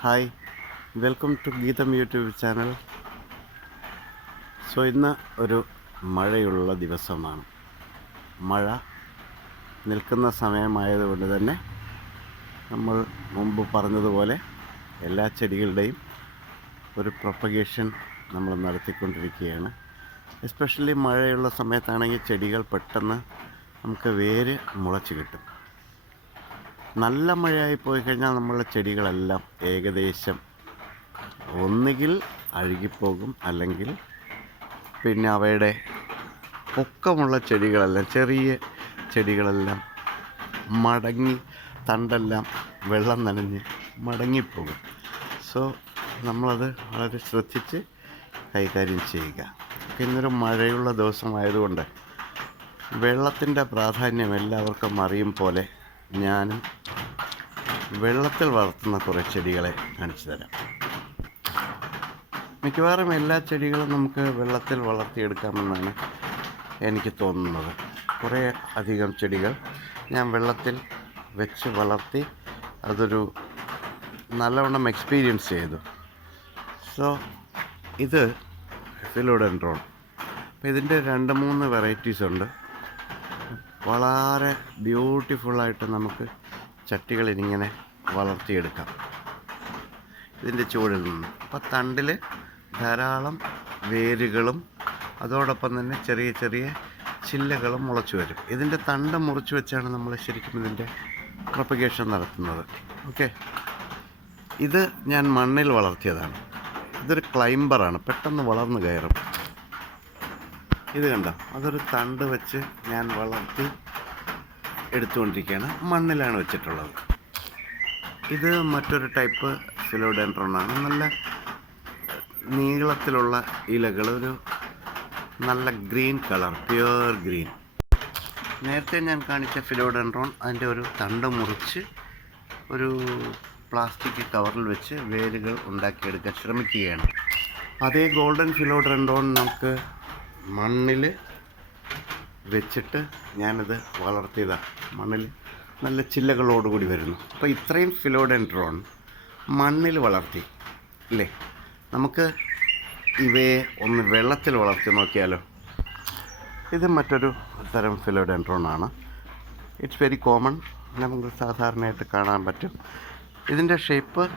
Hi. Welcome to Geetham YouTube channel. So ഇന്ന് ഒരു മഴയുള്ള ദിവസമാണ്. മഴ നിൽക്കുന്ന സമയമായതുകൊണ്ട് തന്നെ നമ്മൾ മുമ്പ് പറഞ്ഞതുപോലെ എല്ലാ ചെടികളുടെയും ഒരു പ്രൊപ്പഗേഷൻ നമ്മൾ നടത്തിക്കൊണ്ടിരിക്കുകയാണ്. എസ്പെഷ്യലി മഴയുള്ള സമയത്താണെങ്കിൽ ചെടികൾ പെട്ടെന്ന് നമുക്ക് വേര് മുളച്ച് കിട്ടും. നല്ല മഴയായി പോയി കഴിഞ്ഞാൽ നമ്മളുടെ ചെടികളെല്ലാം ഏകദേശം ഒന്നുകിൽ അഴുകിപ്പോകും അല്ലെങ്കിൽ പിന്നെ അവയുടെ പൊക്കമുള്ള ചെടികളെല്ലാം ചെറിയ ചെടികളെല്ലാം മടങ്ങി തണ്ടെല്ലാം വെള്ളം നനഞ്ഞ് മടങ്ങിപ്പോകും. സോ നമ്മളത് വളരെ ശ്രദ്ധിച്ച് കൈകാര്യം ചെയ്യുക. ഇന്നൊരു മഴയുള്ള ദിവസമായതുകൊണ്ട് വെള്ളത്തിന്റെ പ്രാധാന്യം എല്ലാവർക്കും അറിയും പോലെ ഞാനും വെള്ളത്തിൽ വളർത്തുന്ന കുറേ ചെടികളെ കാണിച്ചു തരാം. മിക്കവാറും എല്ലാ ചെടികളും നമുക്ക് വെള്ളത്തിൽ വളർത്തിയെടുക്കാമെന്നാണ് എനിക്ക് തോന്നുന്നത്. കുറേ അധികം ചെടികൾ ഞാൻ വെള്ളത്തിൽ വെച്ച് വളർത്തി അതൊരു നല്ലവണ്ണം എക്സ്പീരിയൻസ് ചെയ്തു. സോ ഇത് ഫിലോഡെൻഡ്രോൺ അപ്പോൾ ഇതിന്റെ രണ്ട് മൂന്ന് വെറൈറ്റീസ് ഉണ്ട്. വളരെ ബ്യൂട്ടിഫുള്ളായിട്ട് നമുക്ക് ചട്ടികളിലിങ്ങനെ വളർത്തിയെടുക്കാം. ഇതിന്റെ ചുവടിൽ നിന്ന്. അപ്പോൾ തണ്ടിൽ ധാരാളം വേരുകളും അതോടൊപ്പം തന്നെ ചെറിയ ചെറിയ ചില്ലകളും മുളച്ചു വരും. ഇതിന്റെ തണ്ട് മുറിച്ച് വെച്ചാണ് നമ്മൾ ശരിക്കും ഇതിന്റെ പ്രൊപ്പഗേഷൻ നടത്തുന്നത്. ഓക്കെ? ഇത് ഞാൻ മണ്ണിൽ വളർത്തിയതാണ്. ഇതൊരു ക്ലൈംബറാണ്. പെട്ടെന്ന് വളർന്നു കയറും. ഇത് കണ്ടോ? അതൊരു തണ്ട് വെച്ച് ഞാൻ വളർത്തി എടുത്തുകൊണ്ടിരിക്കുകയാണ്. മണ്ണിലാണ് വെച്ചിട്ടുള്ളത്. ഇത് മറ്റൊരു ടൈപ്പ് ഫിലോഡെൻഡ്രോണാണ് നല്ല നീളത്തിലുള്ള ഇലകൾ ഒരു നല്ല ഗ്രീൻ കളർ പ്യുവർ ഗ്രീൻ. നേരത്തെ ഞാൻ കാണിച്ച ഫിലോഡെൻഡ്രോൺ അതിന്റെ ഒരു തണ്ട് മുറിച്ച് ഒരു പ്ലാസ്റ്റിക് കവറിൽ വെച്ച് വേരുകൾ ഉണ്ടാക്കിയെടുക്കാൻ ശ്രമിക്കുകയാണ്. അതേ ഗോൾഡൻ ഫിലോഡെൻഡ്രോൺ നമുക്ക് മണ്ണിൽ വെച്ചിട്ട് ഞാനത് വളർത്തിയതാണ് മണ്ണിൽ നല്ല ചില്ലകളോടുകൂടി വരുന്നു. അപ്പോൾ ഇത്രയും ഫിലോഡെൻഡ്രോൺ മണ്ണിൽ വളർത്തി അല്ലേ? നമുക്ക് ഇവയെ ഒന്ന് വെള്ളത്തിൽ വളർത്തി നോക്കിയാലോ? ഇത് മറ്റൊരു തരം ഫിലോഡെൻഡ്രോൺ ആണ്. ഇറ്റ്സ് വെരി കോമൺ നമുക്ക് സാധാരണയായിട്ട് കാണാൻ പറ്റും. ഇതിന്റെ ഷേപ്പ്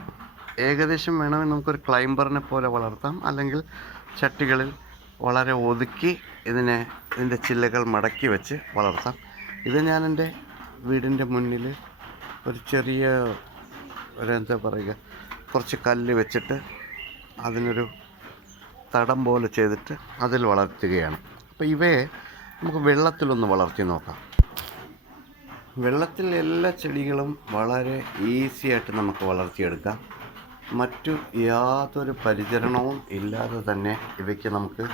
ഏകദേശം വേണമെങ്കിൽ നമുക്കൊരു ക്ലൈംബറിനെ പോലെ വളർത്താം. അല്ലെങ്കിൽ ചട്ടികളിൽ വളരെ ഒതുക്കി ഇതിനെ ഇതിന്റെ ചില്ലകൾ മടക്കി വെച്ച് വളർത്താം. ഇത് ഞാൻ എന്റെ വീടിന്റെ മുന്നിൽ ഒരു ചെറിയ എന്താ പറയുക കുറച്ച് കല്ല് വെച്ചിട്ട് അതിനൊരു തടം പോലെ ചെയ്തിട്ട് അതിൽ വളർത്തുകയാണ്. അപ്പോൾ ഇവയെ നമുക്ക് വെള്ളത്തിലൊന്ന് വളർത്തി നോക്കാം. വെള്ളത്തിൽ എല്ലാ ചെടികളും വളരെ ഈസി ആയിട്ട് നമുക്ക് വളർത്തിയെടുക്കാം. മറ്റു യാതൊരു പരിചരണവും ഇല്ലാതെ തന്നെ ഇവയ്ക്ക് നമുക്ക്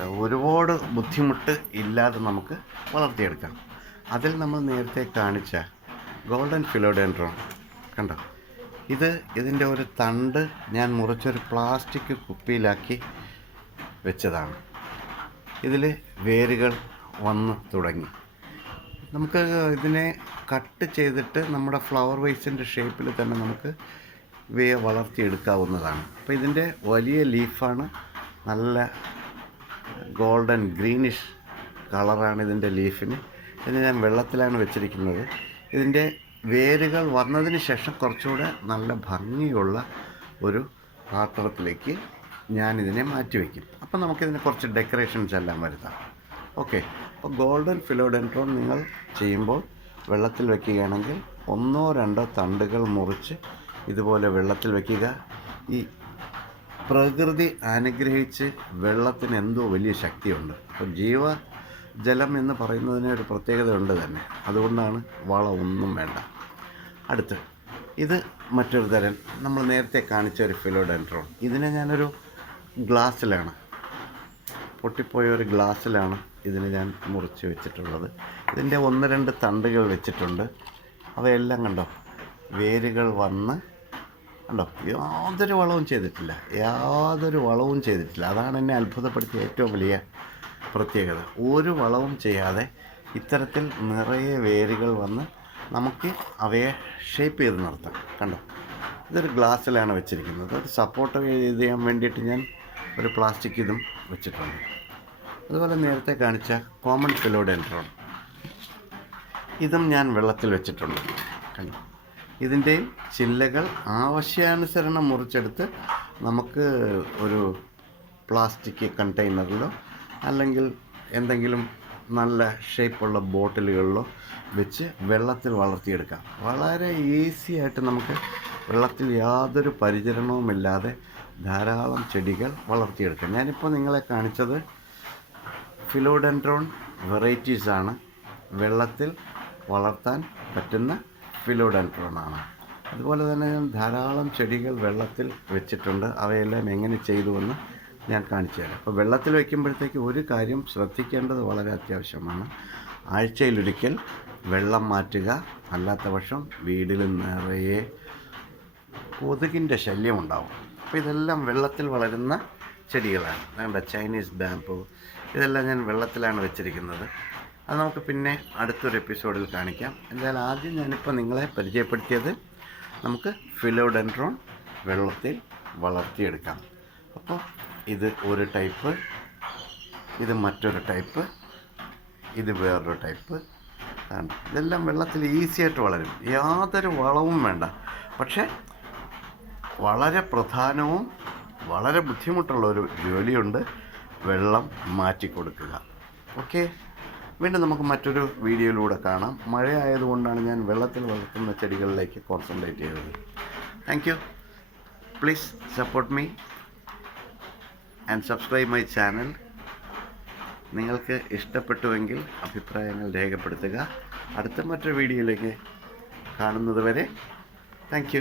ഒരുപാട് ബുദ്ധിമുട്ട് ഇല്ലാതെ നമുക്ക് വളർത്തിയെടുക്കാം. അതിൽ നമ്മൾ നേരത്തെ കാണിച്ച ഗോൾഡൻ ഫിലോഡെൻഡ്രോൺ കണ്ടോ? ഇത് ഇതിന്റെ ഒരു തണ്ട് ഞാൻ മുറിച്ചൊരു പ്ലാസ്റ്റിക് കുപ്പിയിലാക്കി വെച്ചതാണ്. ഇതിൽ വേരുകൾ വന്ന് തുടങ്ങി. നമുക്ക് ഇതിനെ കട്ട് ചെയ്തിട്ട് നമ്മുടെ ഫ്ലവർ വൈസിന്റെ ഷേപ്പിൽ തന്നെ നമുക്ക് ഇവയെ വളർത്തിയെടുക്കാവുന്നതാണ്. അപ്പോൾ ഇതിന്റെ വലിയ ലീഫാണ് നല്ല ഗോൾഡൻ ഗ്രീനിഷ് കളറാണ് ഇതിന്റെ ലീഫിന്. ഇത് ഞാൻ വെള്ളത്തിലാണ് വെച്ചിരിക്കുന്നത്. ഇതിന്റെ വേരുകൾ വന്നതിന് ശേഷം കുറച്ചുകൂടെ നല്ല ഭംഗിയുള്ള ഒരു പാത്രത്തിലേക്ക് ഞാനിതിനെ മാറ്റി വയ്ക്കും. അപ്പോൾ നമുക്കിതിന് കുറച്ച് ഡെക്കറേഷൻസ് എല്ലാം വരുത്താം. ഓക്കെ. അപ്പോൾ ഗോൾഡൻ ഫിലോഡെൻട്രോൺ നിങ്ങൾ ചെയ്യുമ്പോൾ വെള്ളത്തിൽ വയ്ക്കുകയാണെങ്കിൽ ഒന്നോ രണ്ടോ തണ്ടുകൾ മുറിച്ച് ഇതുപോലെ വെള്ളത്തിൽ വയ്ക്കുക ഈ പ്രകൃതി അനുഗ്രഹിച്ച് വെള്ളത്തിന് എന്തോ വലിയ ശക്തിയുണ്ട്. അപ്പോൾ ജീവ ജലം എന്ന് പറയുന്നതിന് ഒരു പ്രത്യേകത ഉണ്ട് തന്നെ. അതുകൊണ്ടാണ് വളമൊന്നും വേണ്ട. അടുത്ത് ഇത് മറ്റൊരു തരം. നമ്മൾ നേരത്തെ കാണിച്ച ഒരു ഫിലോഡെൻട്രോൺ ഇതിനെ ഞാനൊരു ഗ്ലാസ്സിലാണ്. പൊട്ടിപ്പോയ ഒരു ഗ്ലാസ്സിലാണ് ഇതിനെ ഞാൻ മുറിച്ച് വെച്ചിട്ടുള്ളത്. ഇതിന്റെ ഒന്ന് രണ്ട് തണ്ടുകൾ വെച്ചിട്ടുണ്ട്. അവയെല്ലാം കണ്ടോ? വേരുകൾ വന്ന് കണ്ടോ? യാതൊരു വളവും ചെയ്തിട്ടില്ല. യാതൊരു വളവും ചെയ്തിട്ടില്ല. അതാണ് എന്നെ അത്ഭുതപ്പെടുത്തിയ ഏറ്റവും വലിയ പ്രത്യേകത. ഒരു വളവും ചെയ്യാതെ ഇത്തരത്തിൽ നിറയെ വേരുകൾ വന്ന് നമുക്ക് അവയെ ഷേപ്പ് ചെയ്ത് നിർത്താം. കണ്ടോ? ഇതൊരു ഗ്ലാസ്സിലാണ് വെച്ചിരിക്കുന്നത്. ഒരു സപ്പോർട്ട് ചെയ്യാൻ വേണ്ടിയിട്ട് ഞാൻ ഒരു പ്ലാസ്റ്റിക് ഇതും വെച്ചിട്ടുണ്ട്. അതുപോലെ നേരത്തെ കാണിച്ച കോമൺ ഫിലോഡെൻഡ്രോൺ ഇതും ഞാൻ വെള്ളത്തിൽ വെച്ചിട്ടുണ്ട്. കണ്ടോ? ഇതിന്റെയും ചില്ലകൾ ആവശ്യാനുസരണം മുറിച്ചെടുത്ത് നമുക്ക് ഒരു പ്ലാസ്റ്റിക് കണ്ടെയ്നറിലോ അല്ലെങ്കിൽ എന്തെങ്കിലും നല്ല ഷേപ്പുള്ള ബോട്ടിലുകളിലോ വെച്ച് വെള്ളത്തിൽ വളർത്തിയെടുക്കാം. വളരെ ഈസി ആയിട്ട് നമുക്ക് വെള്ളത്തിൽ യാതൊരു പരിചരണവുമില്ലാതെ ധാരാളം ചെടികൾ വളർത്തിയെടുക്കാം. ഞാനിപ്പോൾ നിങ്ങളെ കാണിച്ചത് ഫിലോഡെൻഡ്രോൺ വെറൈറ്റീസാണ്. വെള്ളത്തിൽ വളർത്താൻ പറ്റുന്ന ഫിലോഡെൻഡ്രോൺ ആണ് അതുപോലെ തന്നെ ഞാൻ ധാരാളം ചെടികൾ വെള്ളത്തിൽ വെച്ചിട്ടുണ്ട്. അവയെല്ലാം എങ്ങനെ ചെയ്തുവെന്ന് ഞാൻ കാണിച്ചു തരാം. അപ്പോൾ വെള്ളത്തിൽ വയ്ക്കുമ്പോഴത്തേക്ക് ഒരു കാര്യം ശ്രദ്ധിക്കേണ്ടത് വളരെ അത്യാവശ്യമാണ്. ആഴ്ചയിലൊരിക്കൽ വെള്ളം മാറ്റുക അല്ലാത്ത പക്ഷം വീടിൽ നിറയെ കൊതുകിന്റെ ശല്യം ഉണ്ടാവും അപ്പോൾ ഇതെല്ലാം വെള്ളത്തിൽ വളരുന്ന ചെടികളാണ്. വേണ്ട ചൈനീസ് ബാമ്പു ഇതെല്ലാം ഞാൻ വെള്ളത്തിലാണ് വെച്ചിരിക്കുന്നത്. അത് നമുക്ക് പിന്നെ അടുത്തൊരു എപ്പിസോഡിൽ കാണിക്കാം. എന്തായാലും ആദ്യം ഞാനിപ്പോൾ നിങ്ങളെ പരിചയപ്പെടുത്തിയത് നമുക്ക് ഫിലോഡെൻഡ്രോൺ വെള്ളത്തിൽ വളർത്തിയെടുക്കാം. അപ്പോൾ ഇത് ഒരു ടൈപ്പ് ഇത് മറ്റൊരു ടൈപ്പ് ഇത് വേറൊരു ടൈപ്പ് ഇതെല്ലാം വെള്ളത്തിൽ ഈസി ആയിട്ട് വളരും. യാതൊരു വളവും വേണ്ട. പക്ഷേ വളരെ പ്രധാനവും വളരെ ബുദ്ധിമുട്ടുള്ള ഒരു ജോലിയുണ്ട് വെള്ളം മാറ്റി കൊടുക്കുക ഓക്കെ? വീണ്ടും നമുക്ക് മറ്റൊരു വീഡിയോയിലൂടെ കാണാം. മഴയായതുകൊണ്ടാണ് ഞാൻ വെള്ളത്തിൽ വളർത്തുന്ന ചെടികളിലേക്ക് കോൺസെൻട്രേറ്റ് ചെയ്തത്. Thank you please support me and subscribe my channel നിങ്ങൾക്ക് ഇഷ്ടപ്പെട്ടുവെങ്കിൽ അഭിപ്രായങ്ങൾ രേഖപ്പെടുത്തുക. അടുത്ത മറ്റൊരു വീഡിയോയിലേക്ക് കാണുന്നത് വരെ താങ്ക്